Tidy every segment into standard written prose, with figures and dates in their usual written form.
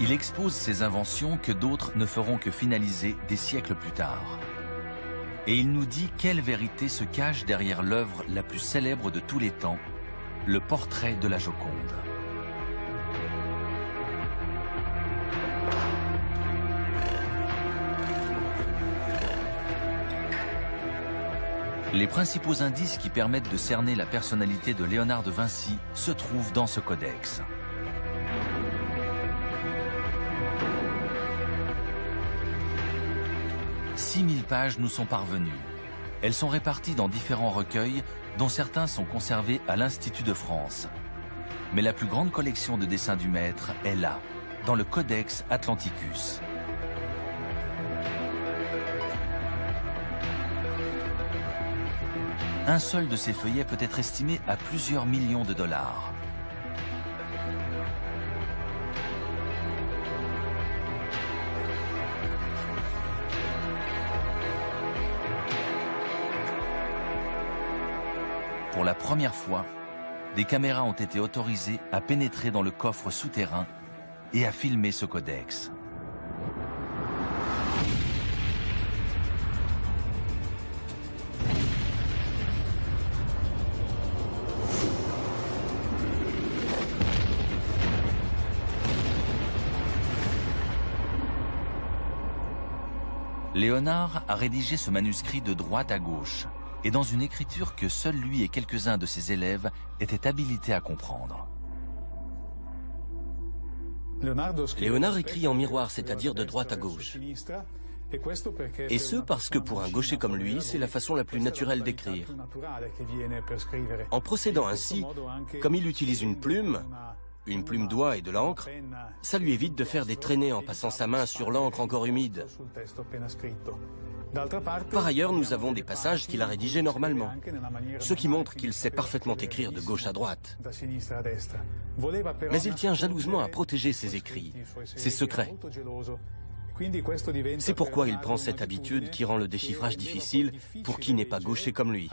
Il expose ses inventions que d'autres ne feront que finaliser des siècles plus tard. Et il nous dit quelle vérité se cache derrière l'œuvre la plus célèbre de tous les temps, le portrait de la Joconde. Les principaux indices qui permettent de cerner la personnalité de Léonard de Vinci se trouvent dans ce codex. « 6000 pages nous sont parvenues. Elles sont réparties dans différents recueils, dont certains sont conservés à l'Institut de France. Mais la plus grande collection de dessins du maître est là, dans le Codex Atlanticus. Un seul de ces feuillets peut être estimé à plusieurs millions de dollars. Pour la première fois, des caméras ont été autorisées à pénétrer dans le coffre souterrain et à filmer ce codex. Léonard a rédigé ce manuscrit de droite à gauche et dans une écriture que seul lui et quelques-uns de ses élèves étaient habilités à comprendre. Léonard écrit en miroir, c'est-à-dire de droite à gauche. Et ce parce que pour un gaucher comme lui, c'est la façon la plus naturelle d'écrire. En procédant ainsi, comme il utilise une plume d'oie et de l'encre, ça lui évite de faire des traînées en passant sa main sur l'encre encore humide. Par ailleurs, nous avons des passages qu'il a rédigés normalement, ce qui montre qu'il sait parfaitement écrire de gauche à droite. Mais il tient jalousement à protéger ses écrits, ses secrets. C'est pourquoi il prend cette habitude qui rend le déchiffrage difficile pour qui n'est pas gaucher comme lui.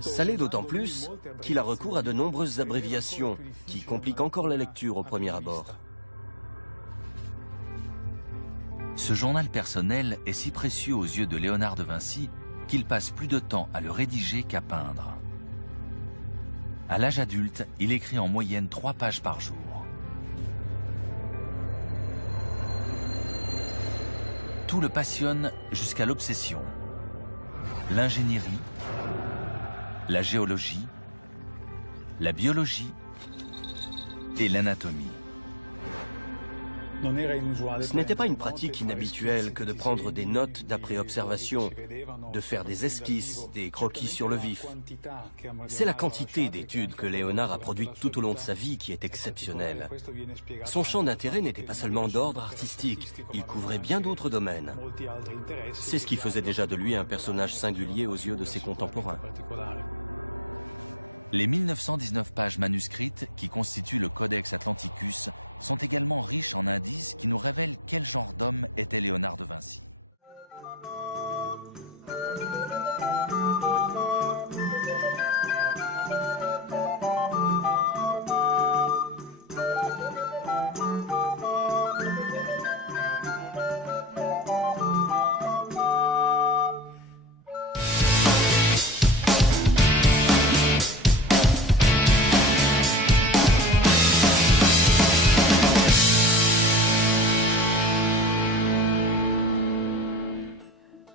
Ça l'est d'autant plus qu'il a recours à de nombreuses abréviations qui compliquent encore la lecture au premier abord. Ce journal personnel est si précieux aux yeux de Léonard de Vinci qu'il passe plus de temps à le rédiger qu'à peindre. À l'âge adulte, il écrit en moyenne 3 pages par jour. Tout le passionne jusqu'à l'obsession. L'ingénierie, la géologie, la biologie et l'anatomie. Ce n'était pas une pratique inhabituelle que de prendre des notes d'après observation, de faire des esquisses, des croquis sur le vif. C'est la quantité d'études que Léonard a produites tout au long de sa vie qui est exceptionnelle. Son champ d'intérêt n'était pas seulement d'ordre artistique, il couvrait bien d'autres domaines. C'est ce qui faisait déjà de lui un personnage singulier aux yeux de ses contemporains. Les 1919 pages manuscrites qui constituent le Codex Atlanticus sont également riches en indices qui nous révèlent quel genre d'homme était Léonard de Vinci.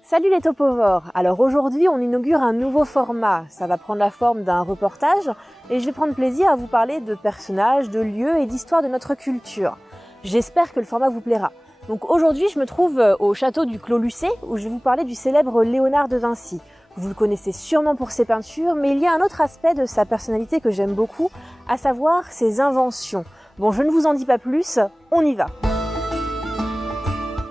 Salut les topovores. Alors aujourd'hui on inaugure un nouveau format, ça va prendre la forme d'un reportage et je vais prendre plaisir à vous parler de personnages, de lieux et d'histoires de notre culture. J'espère que le format vous plaira. Donc aujourd'hui je me trouve au château du Clos Lucé où je vais vous parler du célèbre Léonard de Vinci. Vous le connaissez sûrement pour ses peintures, mais il y a un autre aspect de sa personnalité que j'aime beaucoup, à savoir ses inventions. Bon, je ne vous en dis pas plus, on y va.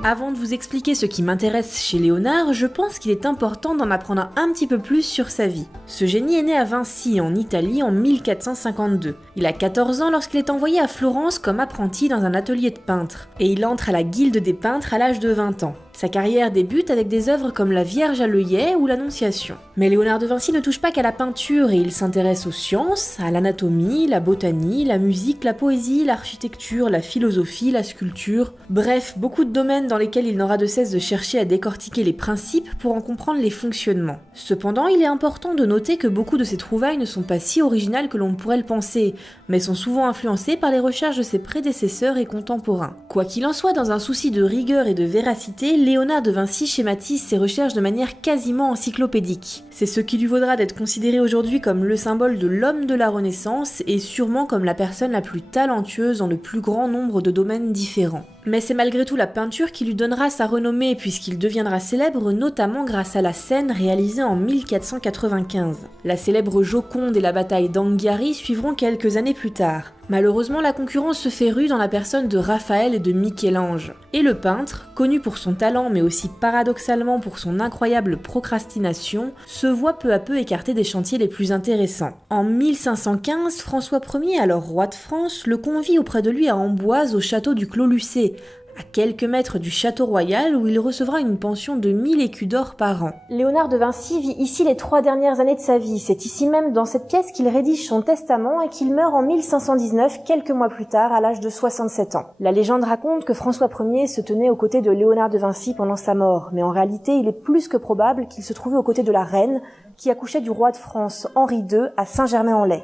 Avant de vous expliquer ce qui m'intéresse chez Léonard, je pense qu'il est important d'en apprendre un petit peu plus sur sa vie. Ce génie est né à Vinci, en Italie, en 1452. Il a 14 ans lorsqu'il est envoyé à Florence comme apprenti dans un atelier de peintre. Et il entre à la Guilde des peintres à l'âge de 20 ans. Sa carrière débute avec des œuvres comme la Vierge à l'œillet ou l'Annonciation. Mais Léonard de Vinci ne touche pas qu'à la peinture et il s'intéresse aux sciences, à l'anatomie, la botanie, la musique, la poésie, l'architecture, la philosophie, la sculpture, bref, beaucoup de domaines dans lesquels il n'aura de cesse de chercher à décortiquer les principes pour en comprendre les fonctionnements. Cependant, il est important de noter que beaucoup de ses trouvailles ne sont pas si originales que l'on pourrait le penser, mais sont souvent influencées par les recherches de ses prédécesseurs et contemporains. Quoi qu'il en soit, dans un souci de rigueur et de véracité, Léonard de Vinci schématise ses recherches de manière quasiment encyclopédique. C'est ce qui lui vaudra d'être considéré aujourd'hui comme le symbole de l'homme de la Renaissance et sûrement comme la personne la plus talentueuse dans le plus grand nombre de domaines différents. Mais c'est malgré tout la peinture qui lui donnera sa renommée puisqu'il deviendra célèbre notamment grâce à la scène réalisée en 1495. La célèbre Joconde et la bataille d'Anghiari suivront quelques années plus tard. Malheureusement, la concurrence se fait rude dans la personne de Raphaël et de Michel-Ange. Et le peintre, connu pour son talent mais aussi paradoxalement pour son incroyable procrastination, se voit peu à peu écarté des chantiers les plus intéressants. En 1515, François Ier, alors roi de France, le convie auprès de lui à Amboise au château du Clos-Lucé, à quelques mètres du château royal où il recevra une pension de 1000 écus d'or par an. Léonard de Vinci vit ici les 3 dernières années de sa vie. C'est ici même dans cette pièce qu'il rédige son testament et qu'il meurt en 1519, quelques mois plus tard, à l'âge de 67 ans. La légende raconte que François Ier se tenait aux côtés de Léonard de Vinci pendant sa mort, mais en réalité il est plus que probable qu'il se trouvait aux côtés de la reine qui accouchait du roi de France Henri II à Saint-Germain-en-Laye.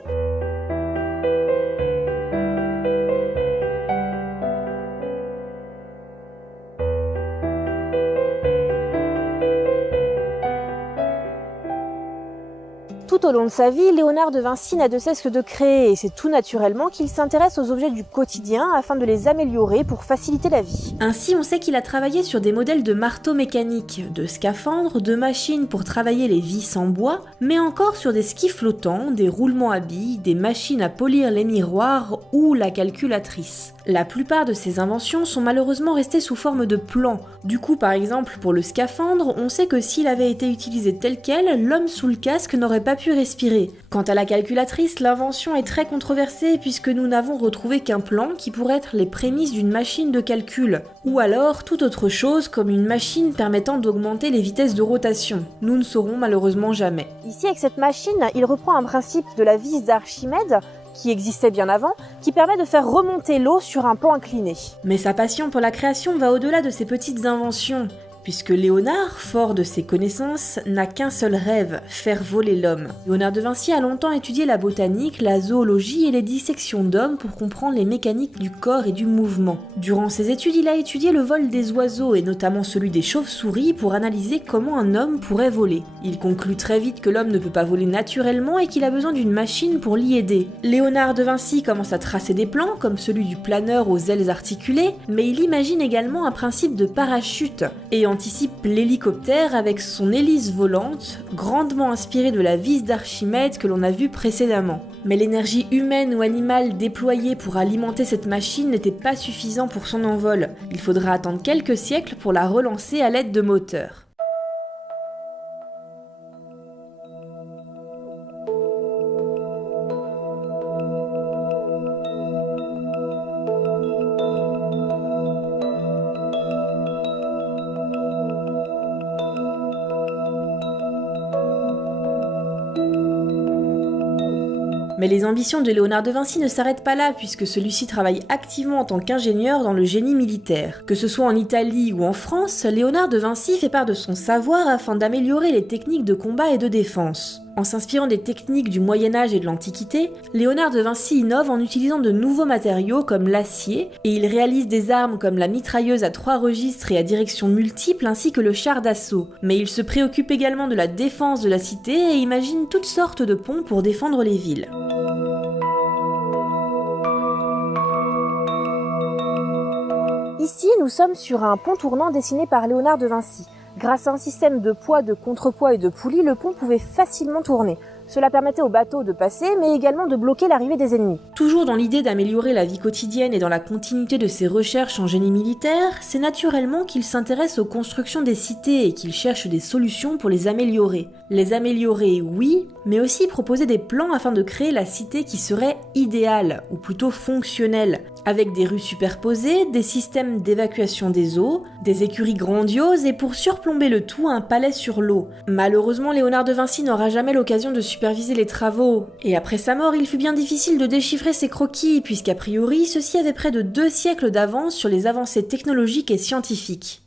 Tout au long de sa vie, Léonard de Vinci n'a de cesse que de créer et c'est tout naturellement qu'il s'intéresse aux objets du quotidien afin de les améliorer pour faciliter la vie. Ainsi, on sait qu'il a travaillé sur des modèles de marteaux mécaniques, de scaphandres, de machines pour travailler les vis en bois, mais encore sur des skis flottants, des roulements à billes, des machines à polir les miroirs ou la calculatrice. La plupart de ces inventions sont malheureusement restées sous forme de plans. Du coup, par exemple, pour le scaphandre, on sait que s'il avait été utilisé tel quel, l'homme sous le casque n'aurait pas pu respirer. Quant à la calculatrice, l'invention est très controversée puisque nous n'avons retrouvé qu'un plan qui pourrait être les prémices d'une machine de calcul, ou alors toute autre chose comme une machine permettant d'augmenter les vitesses de rotation. Nous ne saurons malheureusement jamais. Ici, avec cette machine, il reprend un principe de la vis d'Archimède, qui existait bien avant, qui permet de faire remonter l'eau sur un pan incliné. Mais sa passion pour la création va au-delà de ces petites inventions, puisque Léonard, fort de ses connaissances, n'a qu'un seul rêve, faire voler l'homme. Léonard de Vinci a longtemps étudié la botanique, la zoologie et les dissections d'hommes pour comprendre les mécaniques du corps et du mouvement. Durant ses études, il a étudié le vol des oiseaux et notamment celui des chauves-souris pour analyser comment un homme pourrait voler. Il conclut très vite que l'homme ne peut pas voler naturellement et qu'il a besoin d'une machine pour l'y aider. Léonard de Vinci commence à tracer des plans comme celui du planeur aux ailes articulées, mais il imagine également un principe de parachute et anticipe l'hélicoptère avec son hélice volante, grandement inspirée de la vis d'Archimède que l'on a vue précédemment. Mais l'énergie humaine ou animale déployée pour alimenter cette machine n'était pas suffisant pour son envol. Il faudra attendre quelques siècles pour la relancer à l'aide de moteurs. Mais les ambitions de Léonard de Vinci ne s'arrêtent pas là puisque celui-ci travaille activement en tant qu'ingénieur dans le génie militaire. Que ce soit en Italie ou en France, Léonard de Vinci fait part de son savoir afin d'améliorer les techniques de combat et de défense. En s'inspirant des techniques du Moyen-Âge et de l'Antiquité, Léonard de Vinci innove en utilisant de nouveaux matériaux comme l'acier et il réalise des armes comme la mitrailleuse à 3 registres et à direction multiple ainsi que le char d'assaut. Mais il se préoccupe également de la défense de la cité et imagine toutes sortes de ponts pour défendre les villes. Ici, nous sommes sur un pont tournant dessiné par Léonard de Vinci. Grâce à un système de poids, de contrepoids et de poulies, le pont pouvait facilement tourner. Cela permettait aux bateaux de passer, mais également de bloquer l'arrivée des ennemis. Toujours dans l'idée d'améliorer la vie quotidienne et dans la continuité de ses recherches en génie militaire, c'est naturellement qu'il s'intéresse aux constructions des cités et qu'il cherche des solutions pour les améliorer. Les améliorer, oui, mais aussi proposer des plans afin de créer la cité qui serait idéale, ou plutôt fonctionnelle, avec des rues superposées, des systèmes d'évacuation des eaux, des écuries grandioses et pour surplomber le tout, un palais sur l'eau. Malheureusement, Léonard de Vinci n'aura jamais l'occasion de superviser les travaux, et après sa mort, il fut bien difficile de déchiffrer ses croquis, puisqu'a priori, ceux-ci avaient près de 2 siècles d'avance sur les avancées technologiques et scientifiques.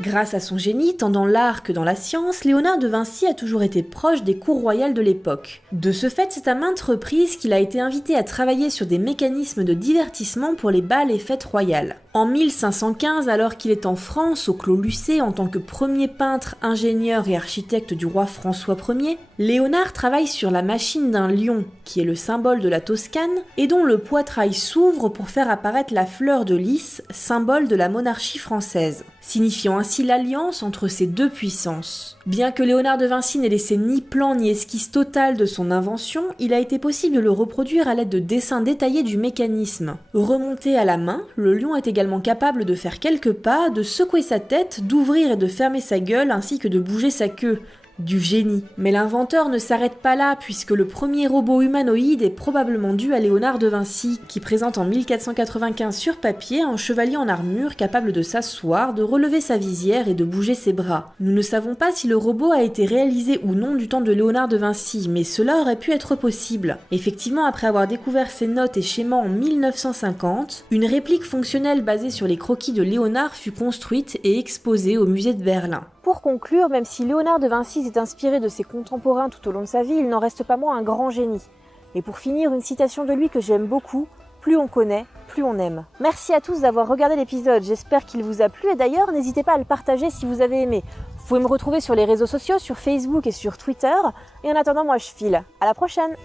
Grâce à son génie, tant dans l'art que dans la science, Léonard de Vinci a toujours été proche des cours royales de l'époque. De ce fait, c'est à maintes reprises qu'il a été invité à travailler sur des mécanismes de divertissement pour les bals et fêtes royales. En 1515, alors qu'il est en France, au Clos Lucé, en tant que premier peintre, ingénieur et architecte du roi François Ier, Léonard travaille sur la machine d'un lion, qui est le symbole de la Toscane, et dont le poitrail s'ouvre pour faire apparaître la fleur de lys, symbole de la monarchie française, signifiant ainsi l'alliance entre ces deux puissances. Bien que Léonard de Vinci n'ait laissé ni plan ni esquisse totale de son invention, il a été possible de le reproduire à l'aide de dessins détaillés du mécanisme. Remonté à la main, le lion est également capable de faire quelques pas, de secouer sa tête, d'ouvrir et de fermer sa gueule ainsi que de bouger sa queue. Du génie. Mais l'inventeur ne s'arrête pas là, puisque le premier robot humanoïde est probablement dû à Léonard de Vinci, qui présente en 1495 sur papier un chevalier en armure capable de s'asseoir, de relever sa visière et de bouger ses bras. Nous ne savons pas si le robot a été réalisé ou non du temps de Léonard de Vinci, mais cela aurait pu être possible. Effectivement, après avoir découvert ses notes et schémas en 1950, une réplique fonctionnelle basée sur les croquis de Léonard fut construite et exposée au musée de Berlin. Pour conclure, même si Léonard de Vinci s'est inspiré de ses contemporains tout au long de sa vie, il n'en reste pas moins un grand génie. Et pour finir, une citation de lui que j'aime beaucoup, « Plus on connaît, plus on aime ». Merci à tous d'avoir regardé l'épisode, j'espère qu'il vous a plu et d'ailleurs n'hésitez pas à le partager si vous avez aimé. Vous pouvez me retrouver sur les réseaux sociaux, sur Facebook et sur Twitter. Et en attendant, moi je file. À la prochaine!